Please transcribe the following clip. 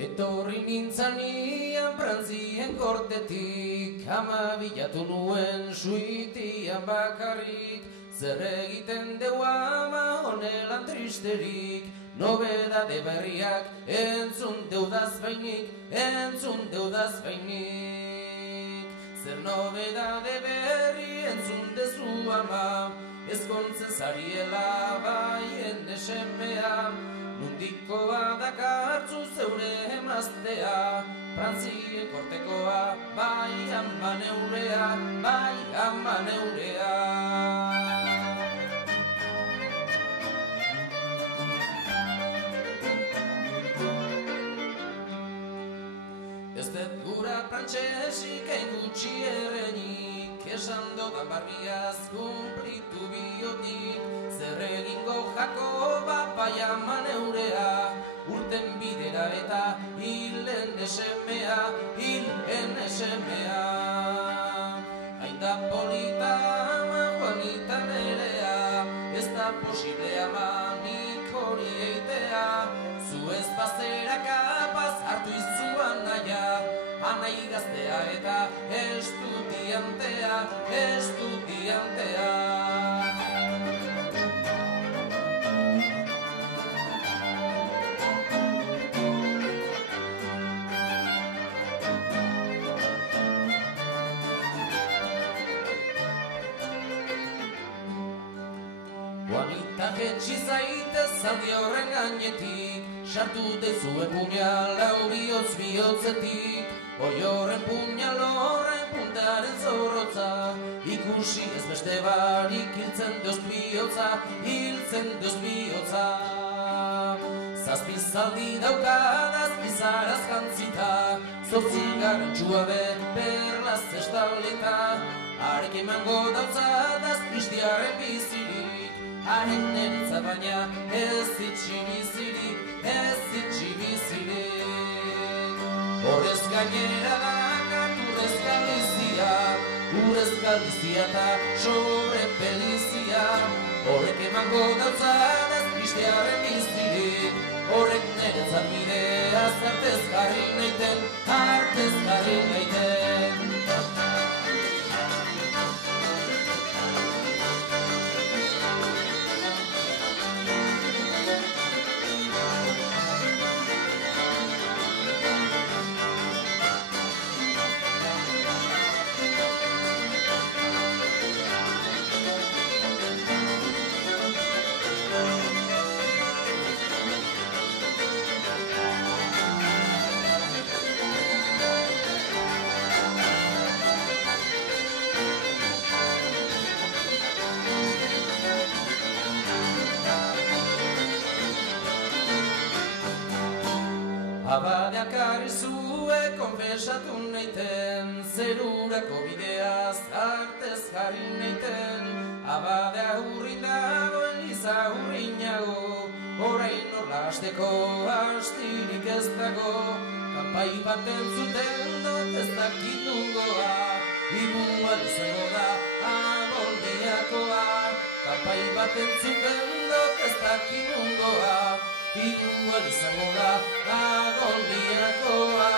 Etorri nintzanian Frantzien kortetik, ama bilatu nuen suitian bakarrik, zer egiten deu ama honelan tristerik, nobedade berriak entzun deudaz bainik, zer nobedade berri entzun dezu ama, ezkontzen zariela baien esemea, nundikoa dakartzu zeure emaztea, Frantzien kortekoa, bai ama neurea, bai ama neurea. Ez dut gura frantsesik gutxi errenik, esan dodan barriaz kumplitu biotik, zer egingo Jakoba bai ama neurea, urten bidera eta hilen esemea, Ainda polita ama Juanita nerea, ez da posible ama nik hori eitea, zu ez bazera kapaz hartu izuan naia, anai gaztea eta estudiantea. Juanita jetxi zaitez zaldi horren gainetik, sartu dezue puñal hau bihotz-bihotzetik, oi horren puñal horren puntaren zorrotza, ikusi ez beste barik hiltzen deuz bihotza. Zazpi zaldi daukadaz bizaraz jantzita, zortzigarren txuabe perlaz estalita, arek emango dautzadaz kristiaren bizirik, haren neritza baina ez itxi bizirik. Horrez gainera dakat urrez galdizia eta sobre pelizia, horrek emango dautzadaz kristiaren bizirik, horrek neretzat bideaz artez jarri naiten. Abadeak arrizue konfesatu neiten, zerurako bideaz artez jarri neiten, abadea hurrin dagoen liza hurrinago, orain horla hasteko hastirik ez dago, kanpai baten zuten dut ez dakit nungoa, igual izango da agordiakoa, kanpai baten zuten dut ez dakit nungoa, igual izango da agordiakoa.